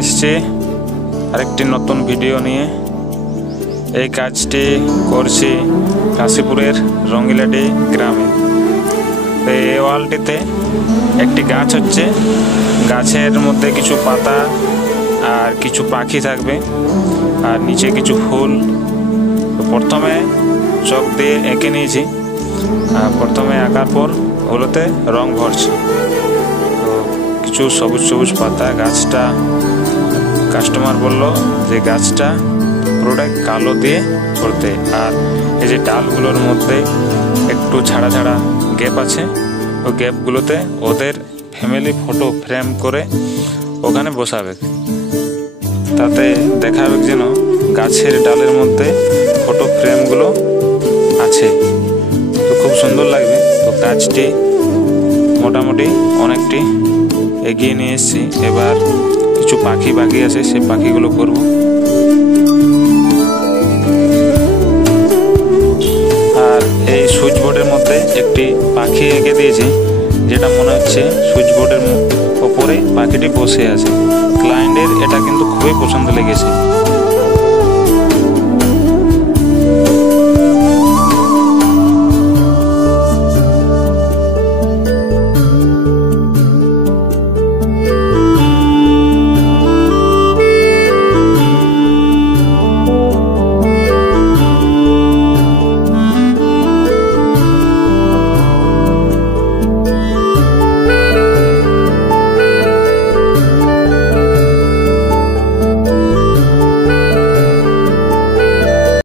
এসেছি আরেকটি নতুন ভিডিও নিয়ে। এই কাজটি করছি কাশীপুরের রঙ্গিলাডি গ্রামে। এই ওয়ালটিতে একটি গাছ হচ্ছে, গাছের মধ্যে কিছু পাতা আর কিছু পাখি থাকবে আর নিচে কিছু ফুল। প্রথমে চক দিয়ে এঁকে নিয়েছি, আর প্রথমে আঁকার পর ওগুলোতে রং ভরছি। তো কিছু সবুজ সবুজ পাতা, গাছটা কাস্টমার বলল যে গাছটা পুরোটাই কালো দিয়ে করতে, আর এই যে ডালগুলোর মধ্যে একটু ছাড়া ছাড়া গ্যাপ আছে, ওই গ্যাপগুলোতে ওদের ফ্যামিলি ফটো ফ্রেম করে ওখানে বসাবে, তাতে দেখাবে যেন গাছের ডালের মধ্যে ফটো ফ্রেমগুলো আছে। তো খুব সুন্দর লাগবে। তো কাজটি মোটামুটি অনেকটি এগিয়ে নিয়ে এসেছি। এবার কিছু পাখি বাকি আছে, সেই পাখিগুলো করব। আর এই সুইচ বোর্ডের মধ্যে একটি পাখি এঁকে দিয়েছি, যেটা মনে হচ্ছে সুইচ বোর্ডের ওপরে পাখিটি বসে আছে। ক্লায়েন্টের এটা কিন্তু খুবই পছন্দ লেগেছে।